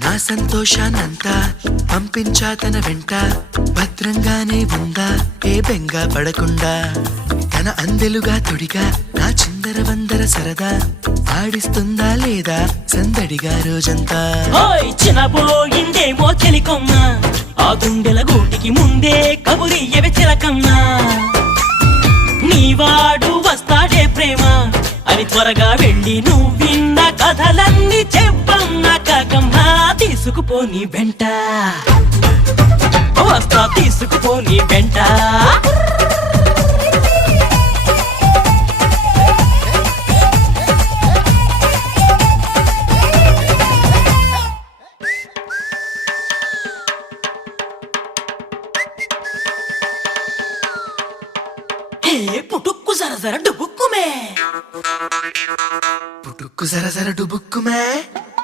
నా సంతోషాన్నంతా పంపించా తన వెంట, భద్రంగానే ఉందా ఏ బెంగ పడకుండా. తన అందెలుగా తొడిగా నా చిందర వందర సరదా, ఆడిస్తుందా లేదా సందడిగా రోజంతా. చిన్నబోయిందేమో చెలికొమ్మ, ఆ గుండెల గూటికి ముందే కబురియవే చిలకమ్మా. నీవాడు వస్తాడే ప్రేమ అని త్వరగా వెళ్ళి నువ్విన్న కథలన్నీ చెప్పమ్మా కాకమ్మా. తీసుకుపోని వెంట వస్తా, తీసుకుపోని వెంట. పుటుక్కు జర జర డుబుక్కుమే, పుటుక్కు జర జర డుబుక్కుమే.